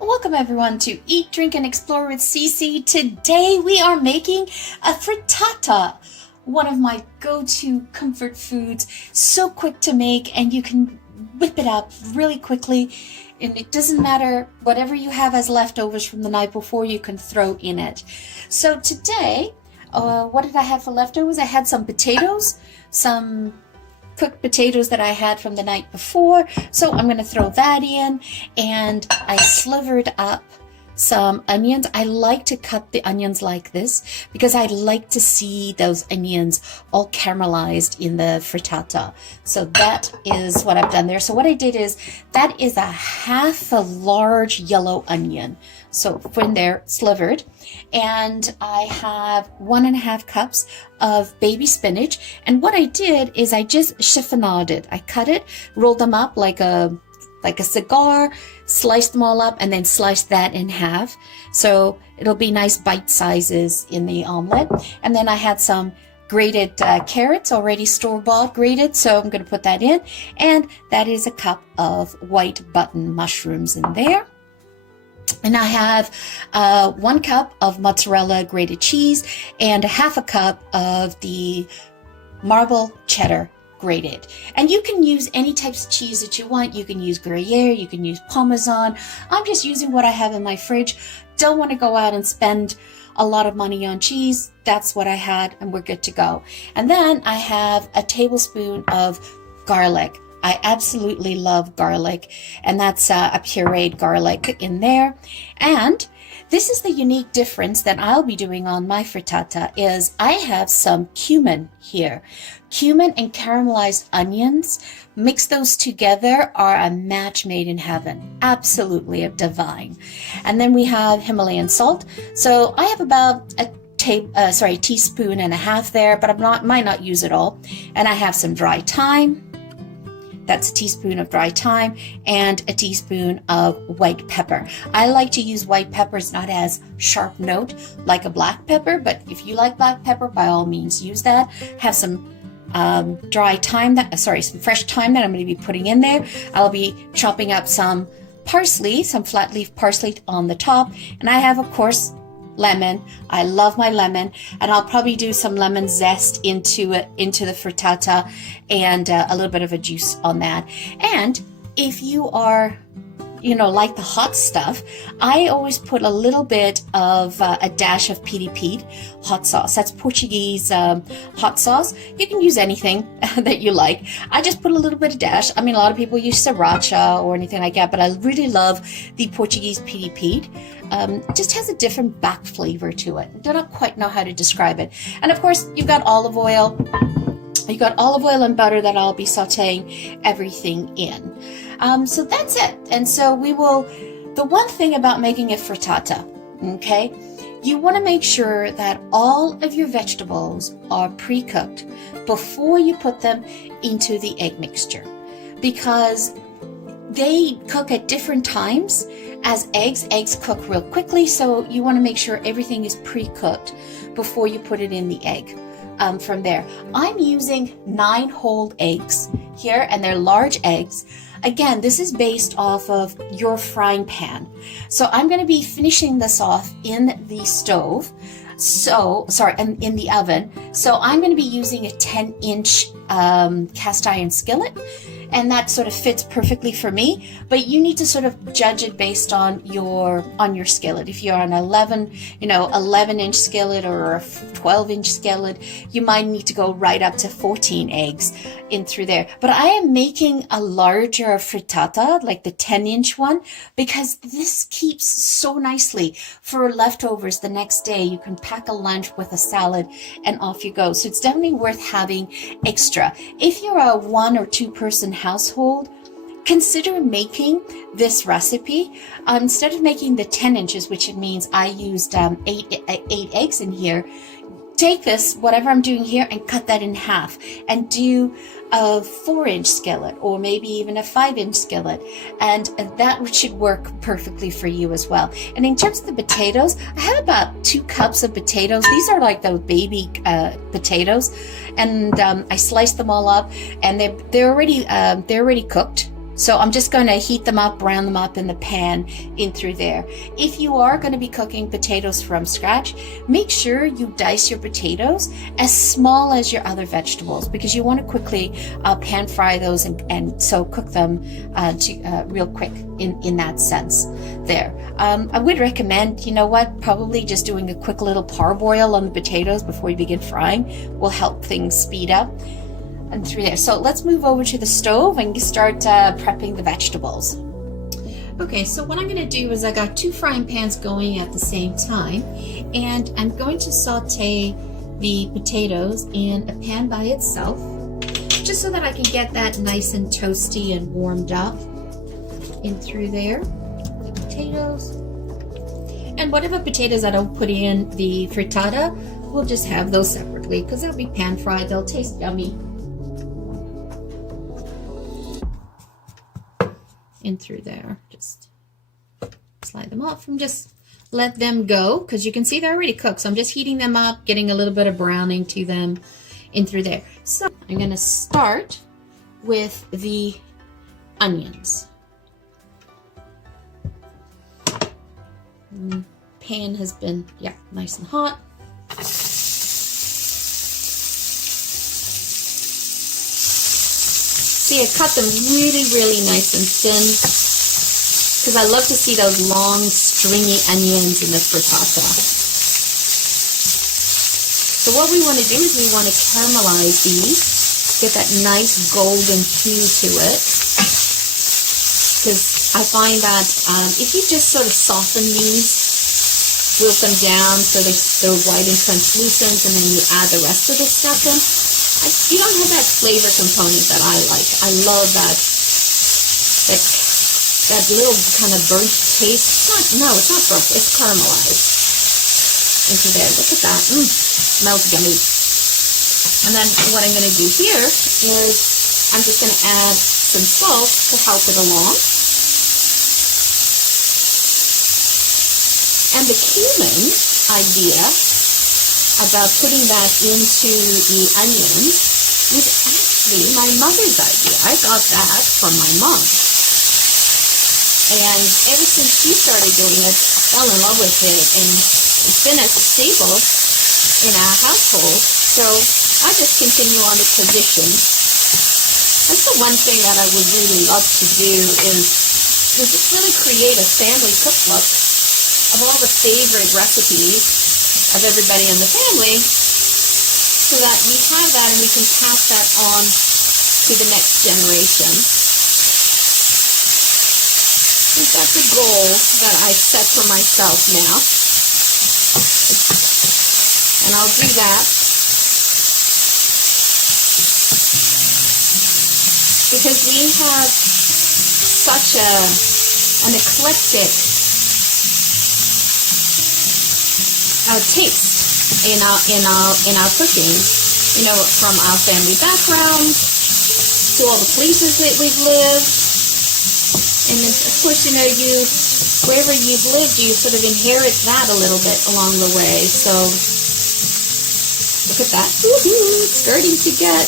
Welcome everyone to Eat, Drink, and Explore with Cece. Today we are making a frittata, one of my go-to comfort foods. So quick to make and you can whip it up really quickly. And it doesn't matter, whatever you have as leftovers from the night before, you can throw in it. So today, what did I have for leftovers? I had some potatoes, some cooked potatoes that I had from the night before. So I'm going to throw that in, and I slivered up some onions. I like to cut the onions like this because I like to see those onions all caramelized in the frittata. So that is what I've done there. So what I did is, that is half a large yellow onion. So in there, slivered. And I have 1.5 cups of baby spinach. And what I did is I just chiffonade it. I cut it, rolled them up like a cigar, sliced them all up, and then sliced that in half. So it'll be nice bite sizes in the omelet. And then I had some grated carrots already store-bought grated, so I'm going to put that in. And that is a cup of white button mushrooms in there. And I have 1 cup of mozzarella grated cheese and 1/2 cup of the marble cheddar grated. And you can use any types of cheese that you want. You can use Gruyere, you can use Parmesan. I'm just using what I have in my fridge. Don't want to go out and spend a lot of money on cheese. That's what I had, and we're good to go. And then I have a tablespoon of garlic. I absolutely love garlic, and that's a pureed garlic in there. And this is the unique difference that I'll be doing on my frittata, is I have some cumin here. Cumin and caramelized onions, mix those together, are a match made in heaven. Absolutely divine. And then we have Himalayan salt. So I have about a teaspoon and a half there, but might not use it all. And I have some dry thyme. That's a teaspoon of dry thyme and a teaspoon of white pepper. I like to use white pepper. It's not as sharp note like a black pepper, but if you like black pepper, by all means use that. Have some dry thyme, some fresh thyme that I'm going to be putting in there. I'll be chopping up some parsley, some flat leaf parsley on the top. And I have, of course, lemon. I love my lemon, and I'll probably do some lemon zest into the frittata, and a little bit of a juice on that. And if you are, like the hot stuff, I always put a little bit of a dash of piri hot sauce. That's Portuguese hot sauce. You can use anything that you like. I just put a little bit of dash. I mean, a lot of people use sriracha or anything like that, but I really love the Portuguese piri. Just has a different back flavor to it. I don't quite know how to describe it. And of course, you've got olive oil. You've got olive oil and butter that I'll be sauteing everything in. So that's it. And so the one thing about making a frittata, okay, you want to make sure that all of your vegetables are pre-cooked before you put them into the egg mixture, because they cook at different times. As eggs cook real quickly, so you want to make sure everything is pre-cooked before you put it in the egg. From there, I'm using 9 whole eggs here, and they're large eggs. Again, this is based off of your frying pan. So I'm going to be finishing this off in the stove. In the oven. So I'm going to be using a 10-inch cast iron skillet, and that sort of fits perfectly for me. But you need to sort of judge it based on your skillet. If you're on 11-inch skillet or a 12-inch skillet, you might need to go right up to 14 eggs in through there. But I am making a larger frittata, like the 10-inch one, because this keeps so nicely for leftovers the next day. You can pack a lunch with a salad and off you go. So it's definitely worth having extra. If you're a 1 or 2 person household, consider making this recipe. Instead of making the 10 inches, which it means I used 8 eggs in here, take this, whatever I'm doing here, and cut that in half and do a 4-inch skillet, or maybe even a 5-inch skillet, and that should work perfectly for you as well. And in terms of the potatoes, I have about 2 cups of potatoes. These are like those baby potatoes, and I sliced them all up, and they're already cooked. So I'm just going to heat them up, brown them up in the pan in through there. If you are going to be cooking potatoes from scratch, make sure you dice your potatoes as small as your other vegetables, because you want to quickly pan fry those and so cook them real quick in that sense there. I would recommend, you know what, probably just doing a quick little parboil on the potatoes before you begin frying will help things speed up. And through there. So let's move over to the stove and start prepping the vegetables. Okay, so what I'm going to do is I got 2 frying pans going at the same time, and I'm going to saute the potatoes in a pan by itself, just so that I can get that nice and toasty and warmed up in through there. The potatoes. And whatever potatoes I don't put in the frittata, we'll just have those separately because they'll be pan fried, they'll taste yummy. In through there, just slide them off and just let them go, because you can see they're already cooked. So I'm just heating them up, getting a little bit of browning to them in through there. So I'm going to start with the onions. Pan has been, nice and hot. See, I cut them really, really nice and thin because I love to see those long, stringy onions in the frittata. So what we want to do is we want to caramelize these, get that nice golden hue to it. Because I find that if you just sort of soften these, wilt them down so they're white and translucent, and then you add the rest of the stuff in, you don't have that flavor component that I like. I love that little kind of burnt taste. It's not burnt, it's caramelized into there. Look at that. Smells yummy. And then what I'm going to do here is I'm just going to add some salt to help it along. And the cumin idea about putting that into the onions was actually my mother's idea. I got that from my mom. And ever since she started doing it, I fell in love with it, and it's been a staple in our household. So I just continue on the tradition. That's the one thing that I would really love to do is just really create a family cookbook of all the favorite recipes of everybody in the family, so that we have that and we can pass that on to the next generation. I think that's a goal that I've set for myself now. And I'll do that because we have such an eclectic taste in our cooking, you know, from our family backgrounds to all the places that we've lived, and then, of course, you know, wherever you've lived, you sort of inherit that a little bit along the way. So look at that. Woohoo! It's starting to get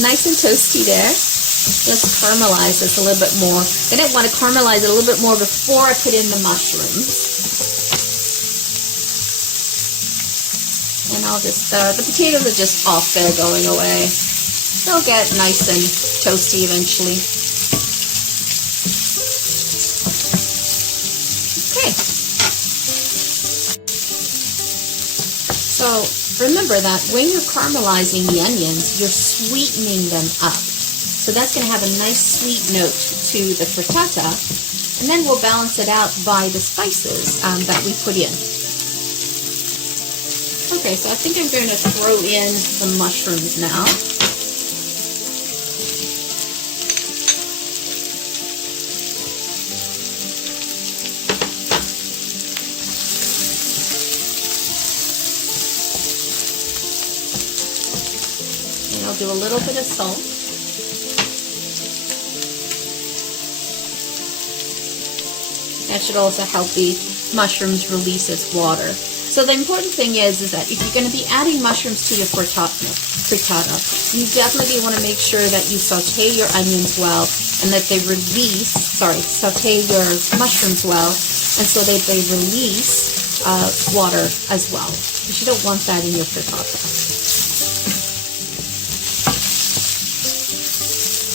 nice and toasty there. Let's caramelize this a little bit more. I didn't want to caramelize it a little bit more before I put in the mushrooms. And I'll just, the potatoes are just off there going away. They'll get nice and toasty eventually. Okay. So remember that when you're caramelizing the onions, you're sweetening them up. So that's going to have a nice sweet note to the frittata. And then we'll balance it out by the spices that we put in. Okay, so I think I'm going to throw in the mushrooms now. And I'll do a little bit of salt. That should also help the mushrooms release its water. So the important thing is that if you're going to be adding mushrooms to your frittata, frittata. You definitely want to make sure that you saute your onions well and that they release, saute your mushrooms well, and so that they release water as well, because you don't want that in your frittata.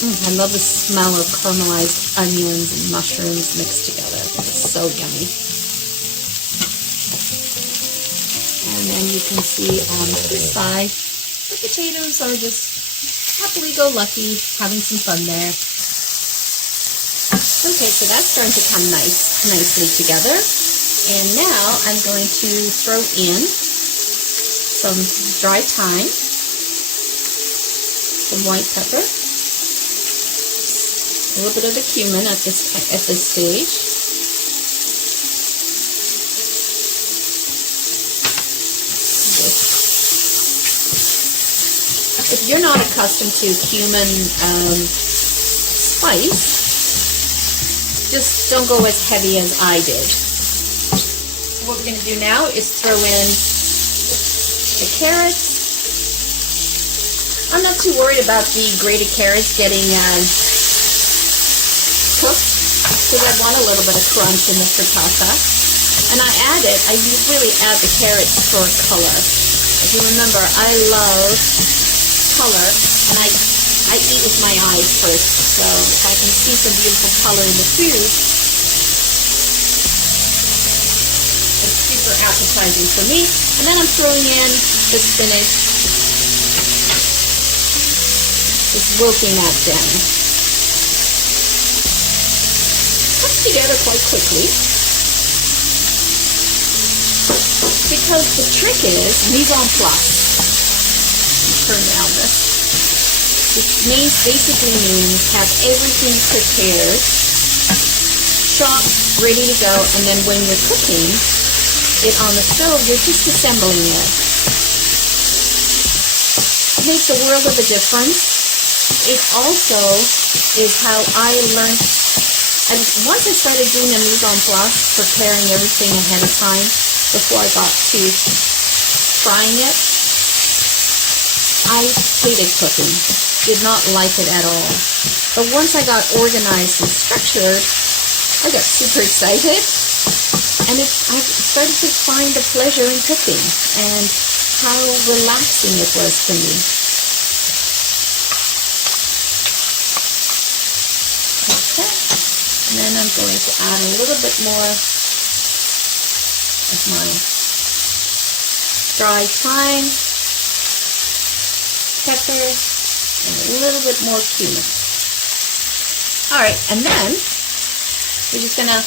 I love the smell of caramelized onions and mushrooms mixed together. It's so yummy. And then you can see on this side, the potatoes are just happily-go-lucky, having some fun there. Okay, so that's starting to come nicely together. And now I'm going to throw in some dry thyme, some white pepper, a little bit of the cumin at this stage. If you're not accustomed to cumin spice, just don't go as heavy as I did. What we're going to do now is throw in the carrots. I'm not too worried about the grated carrots getting cooked, because I want a little bit of crunch in the frittata. And I really add the carrots for color. If you remember, I love color, and I eat with my eyes first, so if I can see some beautiful color in the food, it's super appetizing for me. And then I'm throwing in the spinach, just wilting that down. Comes together quite quickly, because the trick is mise en place. Turn down this. Which basically means have everything prepared, chopped, ready to go, and then when you're cooking it on the stove, you're just assembling it. It makes a world of a difference. It also is how I learned, and once I started doing the mise en place, preparing everything ahead of time before I got to frying it, I hated cooking. Did not like it at all. But once I got organized and structured, I got super excited, and I started to find the pleasure in cooking and how relaxing it was for me. Okay, and then I'm going to add a little bit more of my dry thyme, pepper, and a little bit more cumin. Alright, and then we're just going to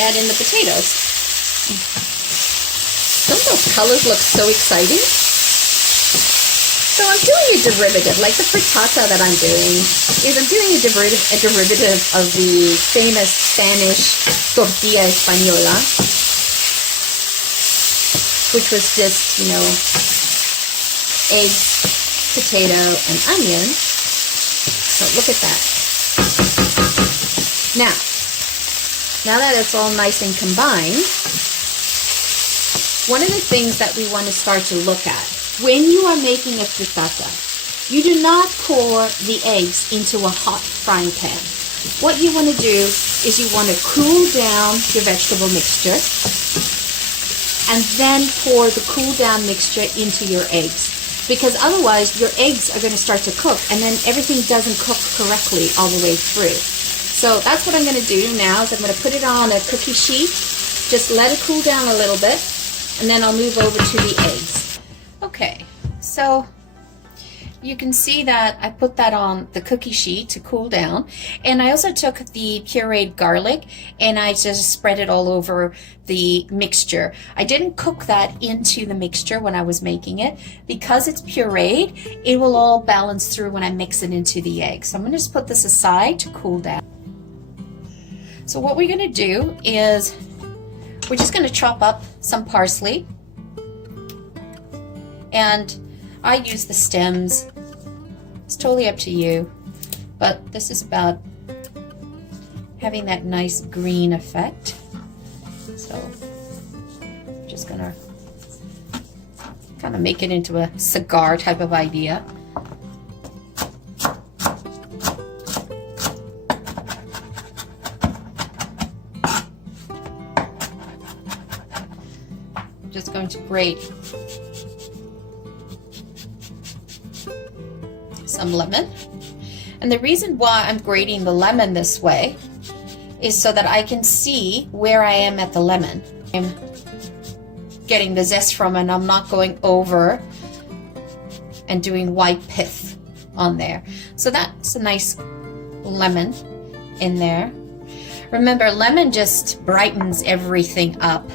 add in the potatoes. Don't those colors look so exciting? So I'm doing a derivative, like the frittata that I'm doing, is I'm doing a derivative of the famous Spanish tortilla española, which was just, eggs, potato, and onion. So look at that. Now that it's all nice and combined, one of the things that we want to start to look at when you are making a frittata, you do not pour the eggs into a hot frying pan. What you want to do is you want to cool down your vegetable mixture and then pour the cool down mixture into your eggs. Because otherwise your eggs are going to start to cook and then everything doesn't cook correctly all the way through. So that's what I'm going to do now, is I'm going to put it on a cookie sheet, just let it cool down a little bit, and then I'll move over to the eggs. Okay, so you can see that I put that on the cookie sheet to cool down, and I also took the pureed garlic and I just spread it all over the mixture. I didn't cook that into the mixture when I was making it. Because it's pureed, it will all balance through when I mix it into the egg. So I'm going to just put this aside to cool down. So what we're going to do is we're just going to chop up some parsley, and I use the stems. It's totally up to you, but this is about having that nice green effect. So I'm just gonna kind kind of make it into a cigar type of idea. Just going to grate some lemon. And the reason why I'm grating the lemon this way is so that I can see where I am at the lemon. I'm getting the zest from it, and I'm not going over and doing white pith on there. So that's a nice lemon in there. Remember, lemon just brightens everything up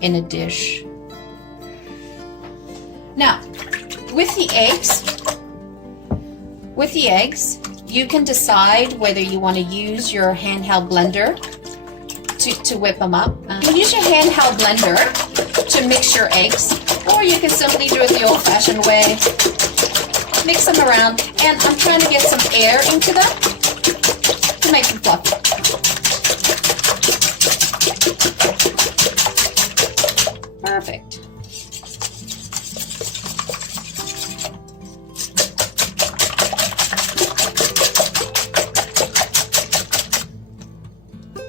in a dish. Now, with the eggs, you can decide whether you want to use your handheld blender to whip them up. You can use your handheld blender to mix your eggs, or you can simply do it the old-fashioned way. Mix them around, and I'm trying to get some air into them to make them fluffy. Perfect.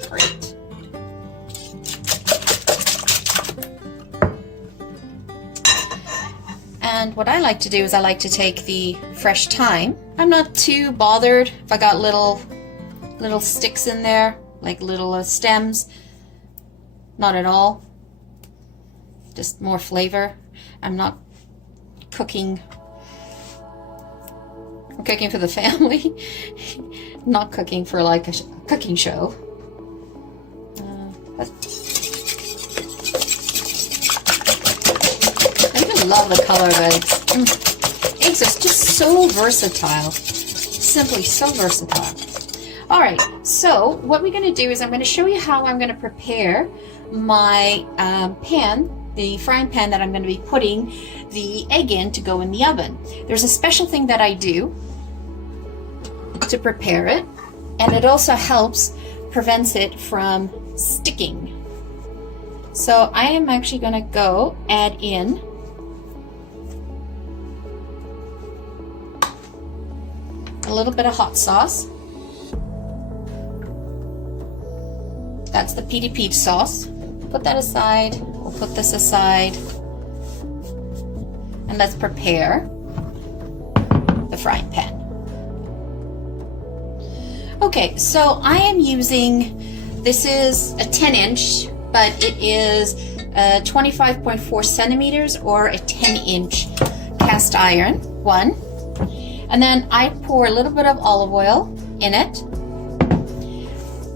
Great. And what I like to do is I like to take the fresh thyme. I'm not too bothered if I got little sticks in there, like little stems. Not at all. Just more flavor. I'm not cooking. I'm cooking for the family, not cooking for like a cooking show. I even love the color of eggs. Eggs are just so versatile. Simply so versatile. All right, so what we're going to do is I'm going to show you how I'm going to prepare my pan, the frying pan that I'm going to be putting the egg in to go in the oven. There's a special thing that I do to prepare it, and it also helps prevents it from sticking. So I am actually going to go add in a little bit of hot sauce. That's the pita peach sauce. Put that aside. We'll put this aside. And let's prepare the frying pan. Okay, so I am using, this is a 10-inch, but it is 25.4 centimeters or a 10-inch cast iron one. And then I pour a little bit of olive oil in it.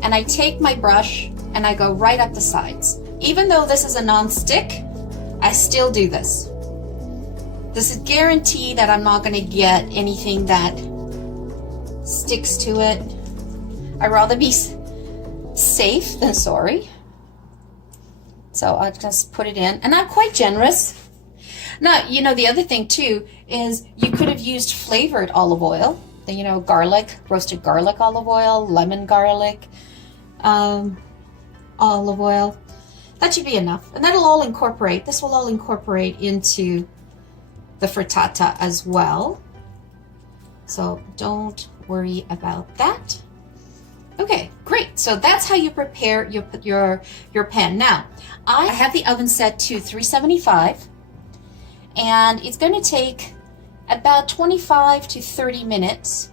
And I take my brush and I go right up the sides. Even though this is a non-stick, I still do this. This is guaranteed that I'm not going to get anything that sticks to it. I'd rather be safe than sorry. So I just put it in, and I'm quite generous. Now, you know, the other thing too is you could have used flavored olive oil. You know, garlic, roasted garlic olive oil, lemon garlic olive oil. That should be enough. And that'll all incorporate, this will all incorporate into the frittata as well. So don't worry about that. Okay, great. So that's how you prepare your pan. Now, I have the oven set to 375, and it's going to take about 25 to 30 minutes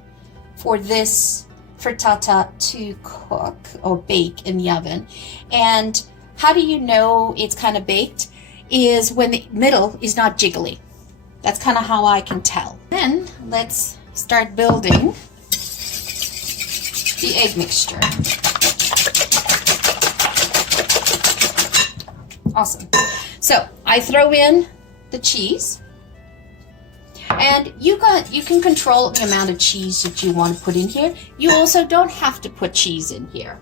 for this frittata to cook or bake in the oven. And how do you know it's kind of baked? Is when the middle is not jiggly. That's kind of how I can tell. Then let's start building the egg mixture. Awesome. So I throw in the cheese, and you can control the amount of cheese that you want to put in here. You also don't have to put cheese in here.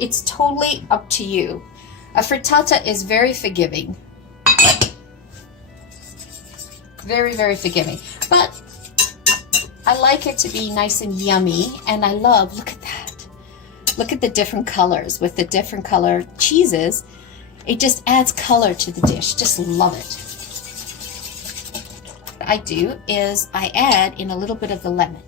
It's totally up to you. A frittata is very forgiving. Very, very forgiving. But I like it to be nice and yummy, and I love, look at that. Look at the different colors with the different color cheeses. It just adds color to the dish. Just love it. I do is I add in a little bit of the lemon.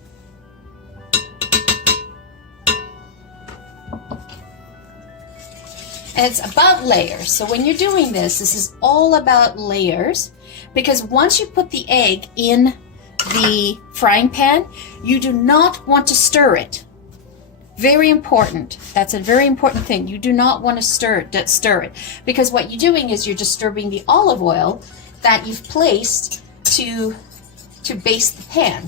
And it's about layers. So when you're doing this, this is all about layers, because once you put the egg in the frying pan, you do not want to stir it. Very important. That's a very important thing. You do not want to stir it, because what you're doing is you're disturbing the olive oil that you've placed to baste the pan.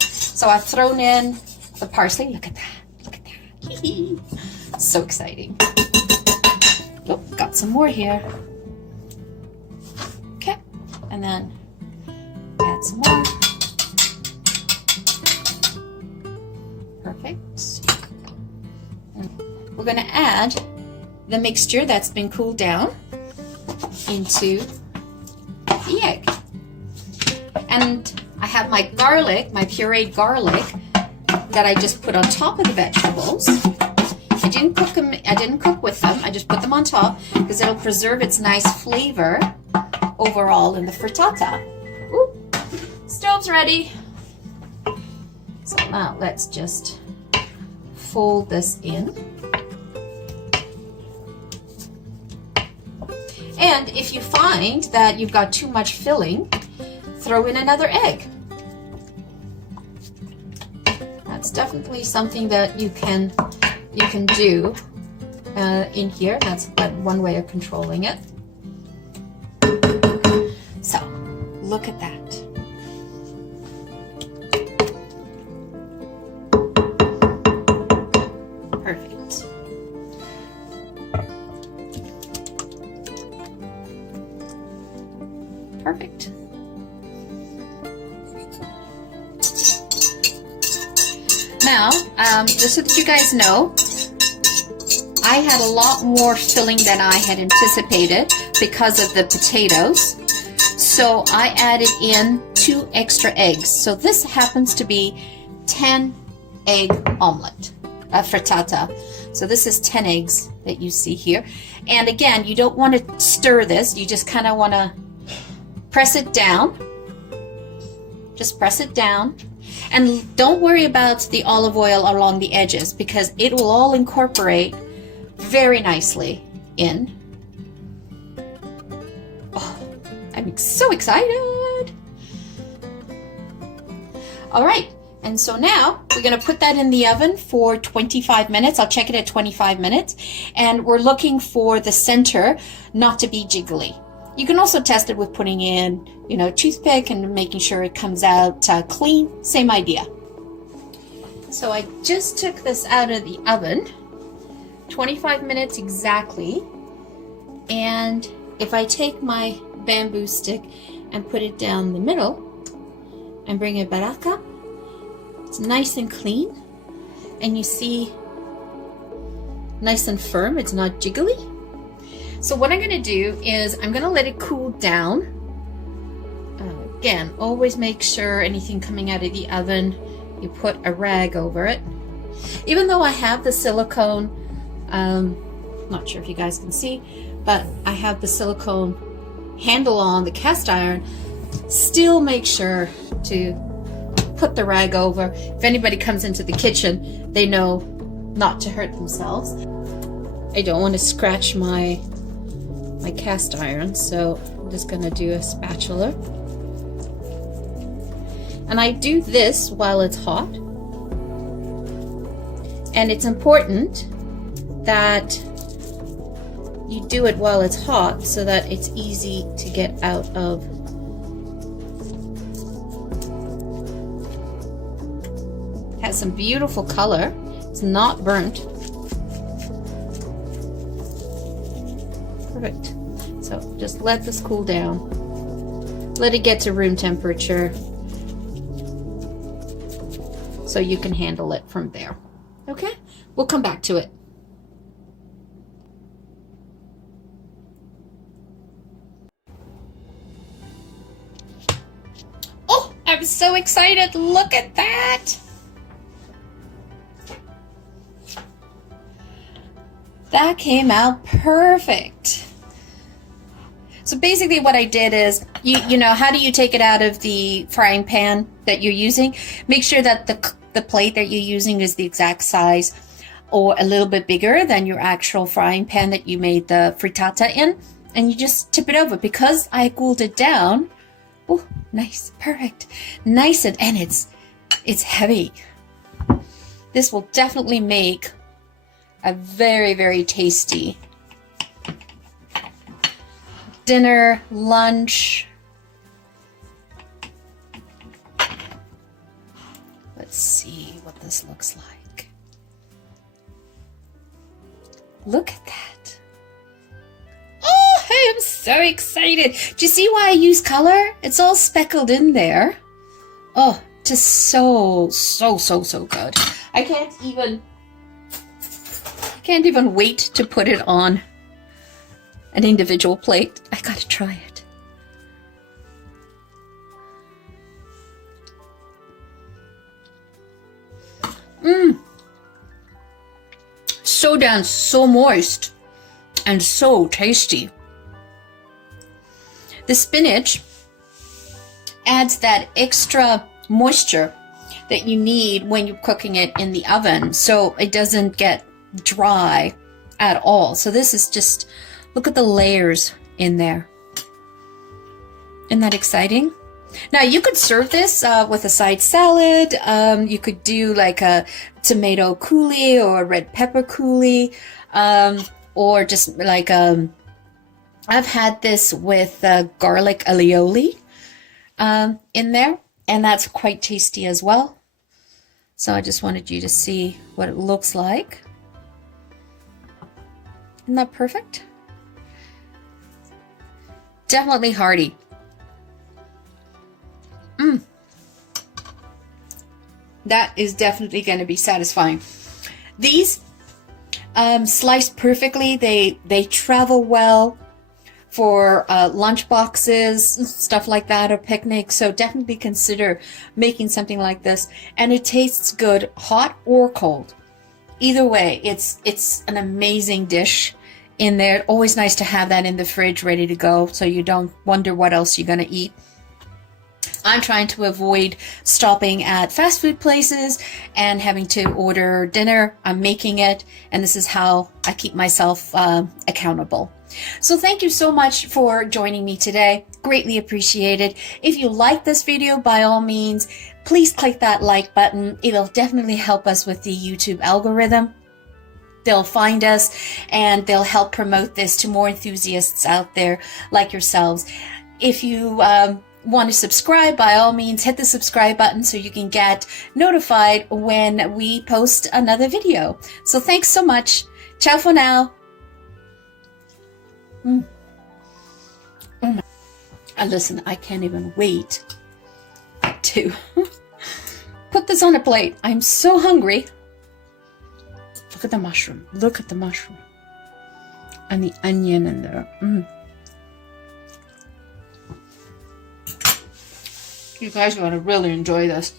So I've thrown in the parsley. Look at that. Look at that. So exciting. Oh, got some more here. Okay, and then add some more. Perfect. And we're going to add the mixture that's been cooled down into the egg. And I have my garlic, my pureed garlic, that I just put on top of the vegetables. I didn't cook them. I didn't cook with them. I just put them on top because it'll preserve its nice flavor overall in the frittata. Ooh, stove's ready. So now let's just fold this in. And if you find that you've got too much filling, throw in another egg. That's definitely something that you can do in here. That's one way of controlling it. So look at that. Perfect. Perfect. Now, just so that you guys know, I had a lot more filling than I had anticipated because of the potatoes. So I added in 2 extra eggs. So this happens to be 10 egg omelet, frittata. So this is 10 eggs that you see here. And again, you don't want to stir this. You just kind of want to press it down. Just press it down. And don't worry about the olive oil along the edges, because it will all incorporate very nicely in. Oh, I'm so excited. All right, and so now we're gonna put that in the oven for 25 minutes. I'll check it at 25 minutes. And we're looking for the center not to be jiggly. You can also test it with putting in, a toothpick and making sure it comes out clean. Same idea. So I just took this out of the oven, 25 minutes exactly. And if I take my bamboo stick and put it down the middle and bring it back up, it's nice and clean. And you see, nice and firm, it's not jiggly. So what I'm going to do is I'm going to let it cool down. Again, always make sure anything coming out of the oven, you put a rag over it. Even though I have the silicone, not sure if you guys can see, but I have the silicone handle on the cast iron, still make sure to put the rag over. If anybody comes into the kitchen, they know not to hurt themselves. I don't want to scratch my cast iron, so I'm just going to do a spatula. And I do this while it's hot. And it's important that you do it while it's hot so that it's easy to get out of. It has some beautiful color. It's not burnt. Perfect. So just let this cool down. Let it get to room temperature so you can handle it from there. Okay? We'll come back to it. Oh, I'm so excited. Look at that. That came out perfect. So basically what I did is, you know, how do you take it out of the frying pan that you're using? Make sure that the plate that you're using is the exact size or a little bit bigger than your actual frying pan that you made the frittata in. And you just tip it over. Because I cooled it down, oh, nice, perfect. Nice, and it's heavy. This will definitely make a very, very tasty dinner, lunch. Let's see what this looks like. Look at that. Oh, I am so excited. Do you see why I use color? It's all speckled in there. Oh, just so good. I can't even wait to put it on an individual plate. I gotta try it. So dense, so moist, and so tasty. The spinach adds that extra moisture that you need when you're cooking it in the oven, so it doesn't get dry at all. So this is just, look at the layers in there. Isn't that exciting? Now you could serve this with a side salad. You could do like a tomato coulis or a red pepper coulis, or just like I've had this with garlic aioli in there, and that's quite tasty as well. So I just wanted you to see what it looks like. Isn't that perfect? Definitely hearty. That is definitely going to be satisfying. These sliced perfectly. They travel well for lunch boxes, stuff like that, or picnics. So definitely consider making something like this. And it tastes good, hot or cold. Either way, it's an amazing dish in there. Always nice to have that in the fridge ready to go, so you don't wonder what else you're going to eat. I'm trying to avoid stopping at fast food places and having to order dinner. I'm making it, and this is how I keep myself accountable. So thank you so much for joining me today. Greatly appreciated. If you like this video, by all means, please click that like button. It'll definitely help us with the YouTube algorithm. They'll find us and they'll help promote this to more enthusiasts out there like yourselves. If you want to subscribe, by all means, hit the subscribe button so you can get notified when we post another video. So thanks so much. Ciao for now. And listen, I can't even wait to put this on a plate. I'm so hungry. Look at the mushroom. Look at the mushroom. And the onion in there. You guys are going to really enjoy this.